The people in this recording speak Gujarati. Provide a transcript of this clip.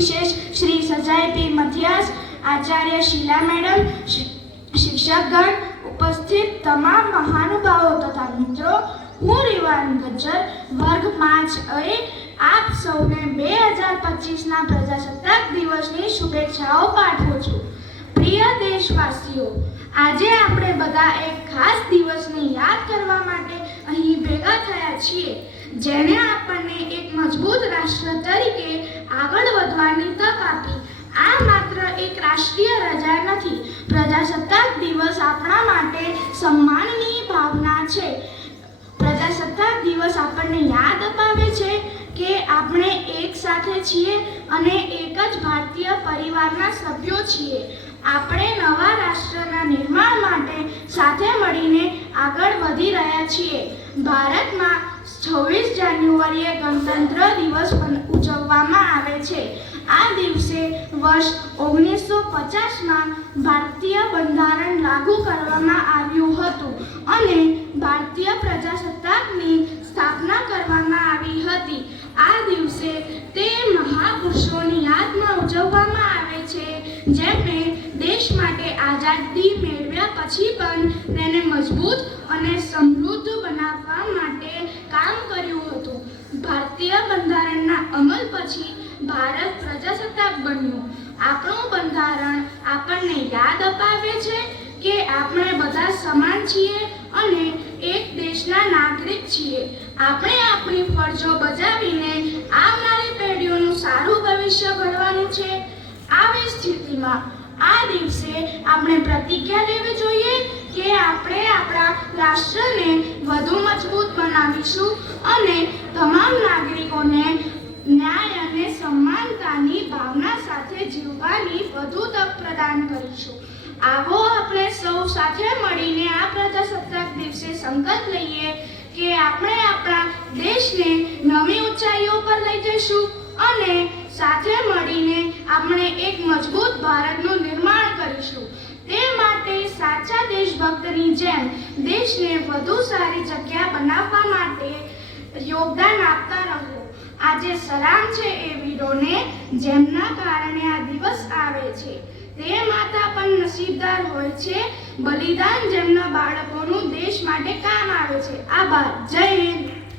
विशेष श्री सजाय पी मथियास, आचार्य शीला मैडम, शिक्षकगण, उपस्थित तमाम महानुभावों तथा मित्रों, હું રીવાન ગજ્જર વર્ગ 5A આપ સૌને 2025ના પ્રજાસત્તાક દિવસની શુભેચ્છાઓ પાઠવું છું। પ્રિય દેશવાસીઓ, આજે આપણે બધા એક ખાસ દિવસને યાદ કરવા માટે અહીં ભેગા થયા છીએ, જેણે આપણને એક મજબૂત રાષ્ટ્ર તરીકે આગળ વધવાની તક આપી। આ માત્ર એક રાષ્ટ્રીય રજા નથી, પ્રજાસત્તાક દિવસ આપણા માટે સન્માનની ભાવના છે। પ્રજાસત્તાક દિવસ આપણને યાદ અપાવે છે કે આપણે એક સાથે છીએ અને એક જ ભારતીય પરિવારના સભ્યો છીએ। આપણે નવા રાષ્ટ્રના નિર્માણ માટે સાથે મળીને આગળ વધી રહ્યા છીએ। ભારતમાં 26 જાન્યુઆરીએ ગણતંત્ર દિવસ ઉજવવામાં આવે છે। આ દિવસે વર્ષ 1950માં ભારતીય બંધારણ લાગુ કરવામાં આવ્યું હતું અને ભારતીય પ્રજાસત્તાકની સ્થાપના કરવામાં આવી હતી। આ દિવસે તે મહાપુરુષોની યાદમાં ઉજવવામાં આવે છે, જેમણે દેશ માટે આઝાદી મેળવ્યા પછી પણ તેને મજબૂત અને સમૃદ્ધ બનાવવા માટે કામ કર્યું હતું। ભારતીય બંધારણના અમલ પછી ભારત પ્રજાસત્તાક બન્યું। આપણું બંધારણ આપણને યાદ અપાવે છે કે આપણે બધા સમાન છીએ અને એક દેશના નાગરિક છીએ। આપણે આપણી ફરજો બજાવીને આવનારી પેઢીઓનું સારું ભવિષ્ય ઘડવાનું છે। આવી સ્થિતિમાં આ દિવસે આપણે પ્રતિજ્ઞા લેવી જોઈએ કે આપણે આપણા રાષ્ટ્રને વધુ મજબૂત બનાવીશું અને તમામ નાગરિકોને ન્યાય અને સમાનતાની ભાવના સાથે જીવવાની વધુ તક પ્રદાન કરીશું। આવો આપણે સૌ સાથે મળીને આ પ્રજાસત્તાક દિવસે સંકલ્પ લઈએ કે આપણે આપણા દેશને નવી ઊંચાઈઓ પર લઈ જઈશું અને સાથે મળીને આપણે એક મજબૂત ભારતનું નિર્માણ કરીશું। તે માટે સાચા દેશભક્તની જેમ દેશને વધુ સારી જગ્યા બનાવવા માટે યોગદાન આપતા રહો। આજે સલામ છે એ વીરોને જેમના કારણે આ દિવસ આવે છે। તે માતા પણ નસીબદાર હોય છે, બલિદાન જેમના બાળકોનું દેશ માટે કામ આવે છે। આભાર। જય હિન્દ।